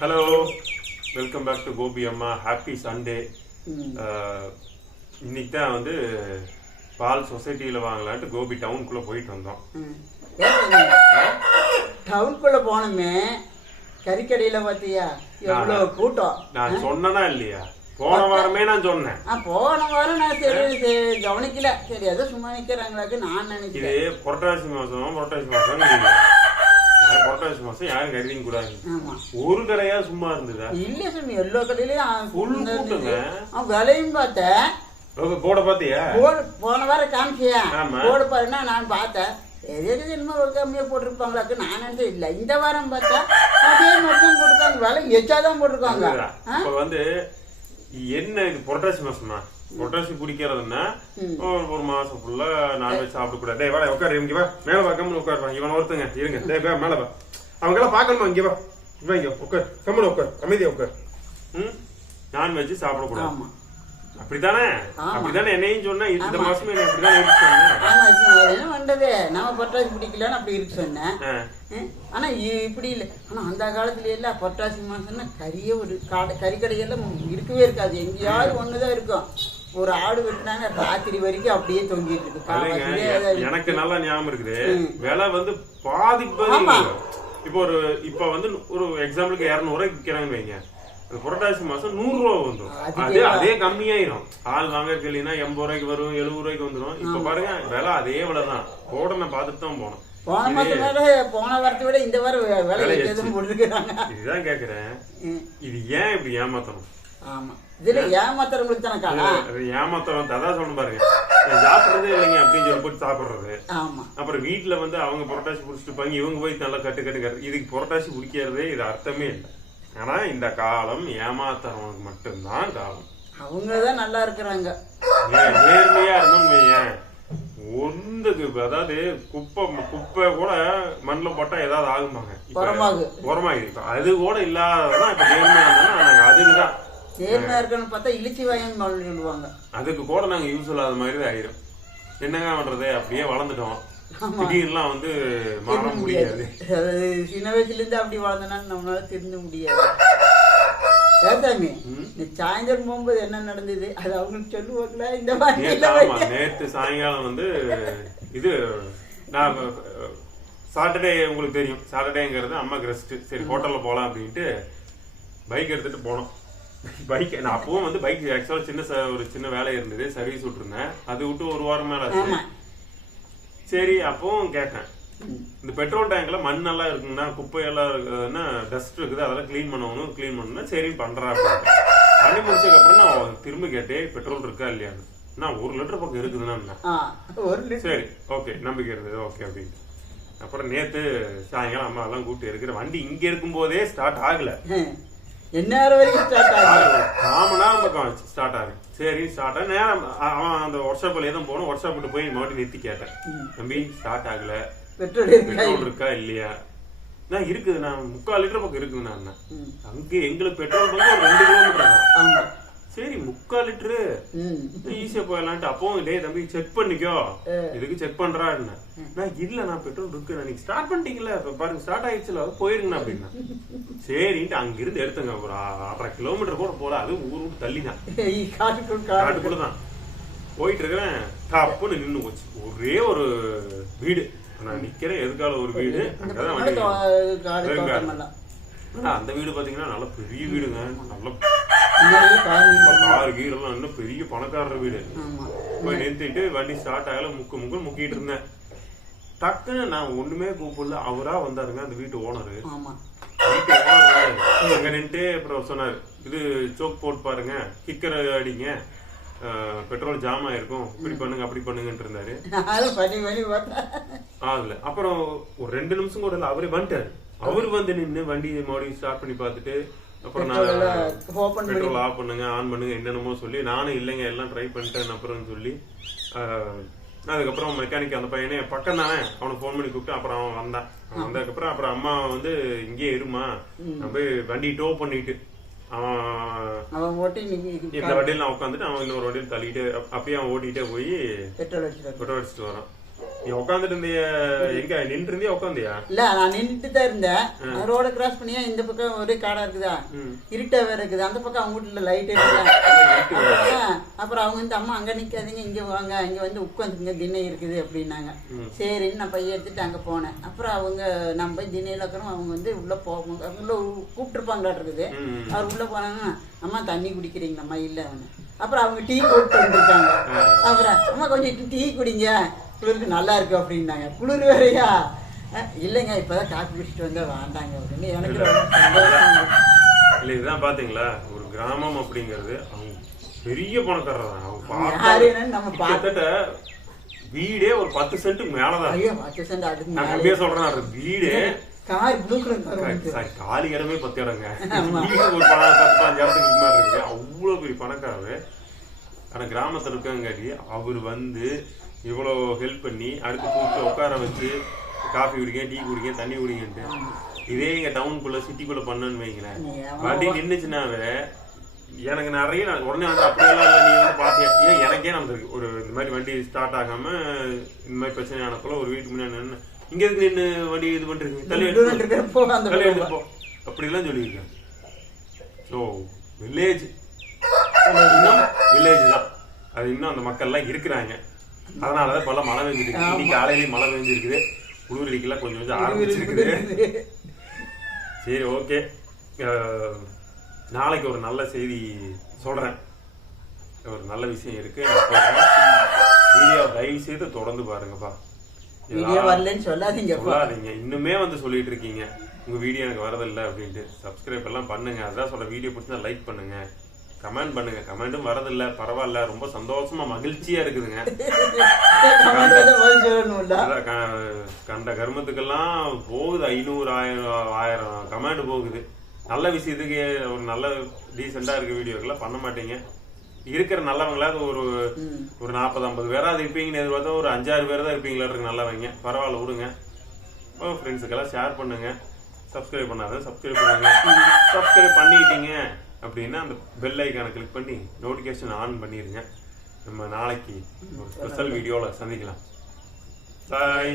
Hello welcome back to Gopi அம்மா happy Sunday. இன்னைக்கு தான் வந்து பால் சொசைட்டியில் வாங்கலான்ட்டு கோபி டவுனுக்குள்ளே போயிட்டு வந்தோம். டவுனுக்குள்ள போனோமே கறிக்கடையில பாத்தியா? எவ்வளவு கூட்டம். நான் சொன்னனா இல்லையா? போன வாரமே நான் சொன்னேன். போன வாரம் நான் சரி கவனிக்கல. சரி ஏதோ சும்மா நிக்கிறாங்களாக்கு நான் இது நினைச்சேன் புரட்டாசி மாதம் புரட்டாசி மாதம் மாதம் யாரும் கருதிங்க கூடாது. ஒரு கடையா சும்மா இருந்ததா? இல்ல சுமி எல்லா கடையிலயும் விலையும் பார்த்தேன் போட பாத்தியா? போன வாரம் காமிச்சியா. போர்டு பாருன்னா நான் பார்த்தேன். எது எது என்னமோ ஒரு கம்மியா போட்டிருப்பாங்களாக்கு நான் நினைச்சேன் இல்ல. இந்த வாரம் பார்த்தா அதே தான் போட்டிருக்காங்க. விலை எச்சாதான் போட்டிருக்காங்க. அதுதான். ஆ? இப்ப வந்து என்ன இது புரட்டாசி மாசமா? புரட்டாசி குடிக்கிறதுன்னா ஒரு ஒரு மாசம் ஃபுல்லா நான்வெஜ் சாப்பிட கூடாது டேய் வாடா உட்காரு இங்க வா. மேல வா கம்முனு உட்காரு இவன் ஒருத்தங்க இருங்க. டேய் மேல வா. அவங்க எல்லாம் பார்க்கணுமா? இங்க வா. இவா இங்க உட்கார். கம்முனு உட்கார். அமைதியா உட்கார். ம்? நான்வெஜ் சாப்பிடக்கூடாது. ஆமா. அப்படித்தானே? ஆமா. அப்படித்தானே என்னையும் சொன்னா? இந்த மாசமே இப்ப என்ன பண்றது? நம்ம பொட்டாசி பிடிக்கலன்னு அப்படி இருக்கு சொன்னேன். ஆனா இப்படி இல்லை. ஆனா அந்த காலத்துல எல்லாம் பொட்டாசி மாசம்னா கறியே ஒரு கடை கறிக்கடையெல்லாம் இருக்கவே இருக்காது. எங்கேயாவது ஒண்ணுதான் இருக்கும். ஒரு ஆடு வெட்டினாங்க ராத்திரி வரைக்கும் அப்படியே தொங்கிட்டு இருக்கு. எனக்கு நல்லா ஞாபகம் இருக்குது. விலை வந்து பாதிக்கு பாதி ஆமா. இப்போ ஒரு இப்போ வந்து ஒரு எக்ஸாம்பிளுக்கு இரநூறுவாய்க்கு விற்கிறாங்கன்னு வைங்க. அது புரட்டாசி மாசம் நூறு ரூபா வந்துடும் அதே அதே கம்மியாயிரும். ஆள் வாங்க கேள்வினா எண்பது ரூபாய்க்கு வரும் எழுபது ரூபாய்க்கு வந்துடும் இப்ப பாருங்க விலை அதே விலை தான். போட நான் பார்த்துட்டு தான் போனோம் போன மாசம் போன வாரத்தை விட இந்த வாரம் விலை எதுவும் போட்டுருக்காங்க இதுதான் இது ஏன் இப்படி ஏமாத்தணும்? ஆமா. இதுல ஏமாத்துறவங்களுக்கு தானே ஏமாத்தணும் அதான் சொல்லணும் பாருங்க. சாப்பிடுறதே இல்லைங்க அப்படின்னு சொல்லி போட்டு சாப்பிடுறது. ஆமா. அப்புறம் வீட்ல வந்து அவங்க புரட்டாசி புடிச்சிட்டு இருப்பாங்க இவங்க போய் நல்லா கட்டு கட்டு கட்டு. இதுக்கு புரட்டாசி குடிக்கிறதே இது அர்த்தமே இல்லை. ஆனா இந்த காலம் ஏமாத்துறவனுக்கு மட்டும்தான் காலம். அவங்க தான் நல்லா இருக்கிறாங்க. நேர்மையா இருந்தோம்னு வையேன். ஒன்றுக்கு அதாவது குப்பை குப்பை கூட மண்ணில் போட்டா ஏதாவது ஆகுமாங்க. உரமாகுது அது கூட இல்லாததான் இப்ப நேர்மையா இருந்தாலும் நாங்க அதுக்குதான். நேர்மையா இருக்கணும்னு பார்த்தா இழிச்சி வாயன்னு சொல்லுவாங்க. அதுக்கு கூட நாங்க யூஸ் இல்லாத மாதிரி ஆயிரும். என்னங்க பண்றது? அப்படியே வளர்ந்துட்டோம். திடீர்லாம் வந்து மாற முடியாது. அது சின்ன வயசுல இருந்து அப்படி வளர்ந்தனால நம்மளால திருந்த முடியாது. சாயந்தரம் போகும்போது என்ன நடந்தது? அது அவங்களுக்கு சொல்லுவாங்களா? இந்த மாதிரி நேத்து சாயங்காலம் வந்து இது நான் சாட்டர்டே உங்களுக்கு தெரியும். சாட்டர்டேங்கிறது அம்மாக்கு ரெஸ்ட் சரி ஹோட்டல்ல போலாம் அப்படின்ட்டு பைக் எடுத்துட்டு போனோம். பைக் நான் அப்பவும் வந்து பைக் ஆக்சுவலா சின்ன ஒரு சின்ன வேலை இருந்தது சர்வீஸ் விட்டுருந்தேன். அது விட்டு ஒரு வாரம் மேல ஆச்சு. ஆமா. சரி அப்பவும் கேட்டேன். இந்த பெட்ரோல் டேங்க்ல மண்ணெல்லாம் இருக்குங்கன்னா குப்பையெல்லாம் இருக்குதுன்னா டஸ்ட் இருக்குது அதெல்லாம் க்ளீன் பண்ணணும் க்ளீன் பண்ணணும் சரி பண்றேன் அப்படின்ட்டு. பண்ணி முடிச்சதுக்கு அப்புறம் நான் திரும்ப கேட்டேன் பெட்ரோல் இருக்கா இல்லையான்னு? நான் ஒரு லிட்டர் பக்கம் இருக்குதுன்னா ஆ. ஒரு லிட்டர் சரி ஓகே நம்பிக்கை இருந்தது ஓகே அப்படின்ட்டு. அப்புறம் நேத்து சாயங்காலம் அம்மா எல்லாம் கூட்டி இருக்கிற வண்டி இங்க இருக்கும் போதே ஸ்டார்ட் ஆகல என்ன நேரம் வரைக்கும் ஸ்டார்ட் ஆகும் ஆமா நேரம் பக்கம் ஸ்டார்ட் ஆகுது. சரி ஸ்டார்ட் ஆக நேரம் அவன் அந்த ஒர்க் ஷாப்ல தான் போனோம் ஒர்க் ஷாப் போய் மறுபடியும் நிறுத்தி கேட்டேன். தம்பி ஸ்டார்ட் ஆகல. பெட்ரோல் இருக்கா இல்லையா? நான் இருக்குது நான் முக்கால் லிட்டர் பக்கம் இருக்குது நான் ம். அங்க எங்களுக்கு பெட்ரோல் பங்கு ஒரு ரெண்டு கிலோமீட்டர் ஆமா. சரி முக்கால் லிட்டரு. ஈஸியா போயிடலான்ட்டு. அப்பவும் டேய் தம்பி செக் பண்ணிக்கோ. இதுக்கு செக் பண்றான்னு. நான் இல்ல நான் பெட்ரோல் இருக்கு. நான் நீங்க ஸ்டார்ட் பண்ணிட்டீங்கல்ல. இப்ப பாருங்க ஸ்டார்ட் ஆயிடுச்சுல. போயிருங்க அப்படின்னா. சரின்ட்டு அங்க இருந்து எடுத்துங்க. ஒரு அரை கிலோமீட்டர் கூட போல. அது ஊர் விட்டு தள்ளி தான் காட்டுக்குள் காட்டு காட்டுக்குள்ள தான் போயிட்டு இருக்கிறேன் டப்புன்னு நின்னு போச்சு. ஒரே ஒரு வீடு. நான் நிக்கிறேன் எதுக்கால ஒரு வீடு? அங்கதான் அந்த வீடு பாத்தீங்கன்னா நல்ல பெரிய வீடுங்க. நல்ல கார் கீரெல்லாம் இன்னும் பெரிய பணக்காரர் வீடு. போய் நிறுத்திட்டு வண்டி ஸ்டார்ட் ஆகல முக்கு முக்கு முக்கிட்டு இருந்தேன். டக்குன்னு நான் ஒண்ணுமே கூப்பிடல. அவரா வந்தாருங்க அந்த வீட்டு ஓனரு வீட்டு ஓனர் அங்க நின்னுட்டு அப்புறம் சொன்னாரு இது சோக் போட்டு பாருங்க கிக்கர் அடிங்க. பெட்ரோல் ஜாம் ஆயிருக்கும். இப்படி பண்ணுங்க அப்படி பண்ணுங்கன்ட்டு இருந்தாரு. ஆகல. அப்புறம் ஒரு ரெண்டு நிமிஷம் கூட இல்ல அவரே வந்துட்டாரு. அவர் வந்து நின்னு வண்டி மறுபடியும் ஸ்டார்ட் பண்ணி பார்த்துட்டு அப்புறம் பண்ணி பெட்ரோல் ஆஃப் பண்ணுங்க ஆன் பண்ணுங்க என்னென்னமோ சொல்லி நானும் இல்லைங்க எல்லாம் ட்ரை பண்ணிட்டேன் அப்புறம் சொல்லி அதுக்கப்புறம் மெக்கானிக் அந்த பையனே பக்கம் தானே அவனுக்கு ஃபோன் பண்ணி கூப்பிட்டு அப்புறம் அவன் வந்தான். அவன் வந்ததுக்கப்புறம் அப்புறம் அம்மா வந்து இங்கேயே இருமா. நான் போய் வண்டி டோ பண்ணிட்டு அவன் இந்த வண்டியில் நான் உட்காந்துட்டு அவன் இன்னொரு வண்டியில் தள்ளிட்டு அப்~ அப்பயே அவன் ஓட்டிகிட்டே போய் பெட்ரோல் அடிச்சுட்டு வரான். நீ உட்காந்துட்டு இருந்திய எங்க? நின்று இருந்தியா உட்காந்தியா இல்ல நான் நின்றுட்டு தான் இருந்தேன் ரோட கிராஸ் பண்ணியா இந்த பக்கம் ஒரே காடா இருக்குதா. இருட்டா வேற இருக்குது. அந்த பக்கம் அவங்க வீட்டுல லைட் அப்புறம் அவங்க வந்து அம்மா அங்க நிக்காதீங்க இங்க வாங்க. இங்க வந்து உட்காந்துங்க திணை இருக்குது அப்படின்னாங்க. சரின்னு நான் பைய எடுத்துட்டு அங்க போனேன். அப்புறம் அவங்க நம்ம போய் திணையில இருக்கிறோம் அவங்க வந்து உள்ள போவாங்க உள்ள கூப்பிட்டுருப்பாங்களாட்டு இருக்குது. அவர் உள்ள போனாங்கன்னா அம்மா தண்ணி குடிக்கிறீங்களம்மா இல்ல அவனு. அப்புறம் அவங்க டீ போட்டு வந்துருக்காங்க. அப்புறம் அம்மா கொஞ்சம் டீ குடிங்க. குளிருக்கு நல்லா இருக்கு அப்படின்னாங்க. குளிர் வேறையா? இல்லைங்க இப்பதான் காப்பி குடிச்சிட்டு வந்தா வேண்டாங்க அப்படின்னு எனக்கு இல்ல. இதுதான் பாத்தீங்களா? ஒரு கிராமம் அப்படிங்கிறது அவங்க பெரிய பணக்காரர் அவங்க நம்ம கிட்டத்தட்ட வீடே ஒரு பத்து சென்ட்டுக்கு மேலதான் ஐயோ பத்து சென்ட் அதுக்கு நான் அப்படியே சொல்றேன் அது வீடு. கார் ப்ளூ கலர் காலி இடமே பத்து இடங்க. வீடு ஒரு பாஞ்சு இடத்துக்கு மேல இருக்கு. அவ்வளவு பெரிய பணக்காரரு. ஆனா கிராமத்துல இருக்கங்காட்டி அவர் வந்து இவ்வளவு ஹெல்ப் பண்ணி அடுத்து கூப்பிட்டு உட்கார வச்சு காஃபி குடிங்க டீ குடிங்க தண்ணி குடிங்கன்ட்டு. இதே இங்க டவுனுக்குள்ள சிட்டிக்குள்ள பண்ணன்னு வைங்களேன். வண்டி நின்னுச்சுனாவே எனக்கு நிறைய உடனே வந்து அப்படியெல்லாம் இல்லை நீ வந்து ஏன் எனக்கே நடந்திருக்கு ஒரு இந்த மாதிரி வண்டி ஸ்டார்ட் ஆகாம இந்த மாதிரி பிரச்சனை ஆனப்போல ஒரு வீட்டுக்கு முன்னாடி இங்க இருக்கு நின்று வண்டி இது பண்றீங்க? தள்ளி எடுத்து போ. இருக்கிறப்போ அந்த தள்ளி எடுத்து போ அப்படிலாம் சொல்லியிருக்கேன். ஸோ வில்லேஜ் இன்னும் வில்லேஜ் தான். அது இன்னும் அந்த மக்கள்லாம் இருக்கிறாங்க. அதனாலதான் இப்ப எல்லாம் மழை பெஞ்சிருக்கு இன்னைக்கு காலையிலேயே மழை பெஞ்சிருக்குது. குளிர் அடிக்கலாம் கொஞ்சம் கொஞ்சம் ஆரம்பிச்சிருக்குது. சரி ஓகே. நாளைக்கு ஒரு நல்ல செய்தி சொல்றேன். ஒரு நல்ல விஷயம் இருக்கு. வீடியோ தயவு செய்து தொடர்ந்து பாருங்கப்பா. வீடியோ வரலன்னு சொல்லாதீங்க சொல்லாதீங்க. இன்னுமே வந்து சொல்லிட்டு இருக்கீங்க. உங்க வீடியோ எனக்கு வரதில்லை அப்படின்ட்டு. சப்ஸ்கிரைப் எல்லாம் பண்ணுங்க. அதான் சொல்ற வீடியோ பிடிச்சா லைக் பண்ணுங்க. கமெண்ட் பண்ணுங்க. கமெண்ட்டும் வரதில்ல பரவாயில்ல. ரொம்ப சந்தோஷமா மகிழ்ச்சியா இருக்குதுங்க. கண்ட கர்மத்துக்கெல்லாம் போகுது. ஐநூறு ஆயிரம் ஆயிரம் கமெண்ட் போகுது. நல்ல விஷயத்துக்கு ஒரு நல்ல டீசெண்டா இருக்க வீடியோக்கெல்லாம் பண்ண மாட்டீங்க. இருக்கிற நல்லவங்களாவது ஒரு ஒரு நாற்பது ஐம்பது பேராது இருப்பீங்கன்னு எதிர்பார்த்தா ஒரு அஞ்சாறு பேர் தான் இருப்பீங்களா இருக்கு நல்லவங்க. பரவாயில்ல விடுங்க. ஃப்ரெண்ட்ஸுக்கெல்லாம் ஷேர் பண்ணுங்க. சப்ஸ்கிரைப் பண்ணாத சப்ஸ்கிரைப் பண்ணுங்க. சப்ஸ்கிரைப் பண்ணிட்டீங்க அப்படின்னா அந்த பெல் ஐக்கானை கிளிக் பண்ணி நோட்டிஃபிகேஷன் ஆன் பண்ணிடுங்க நம்ம நாளைக்கு ஒரு ஸ்பெஷல் வீடியோவில் சந்திக்கலாம். பாய்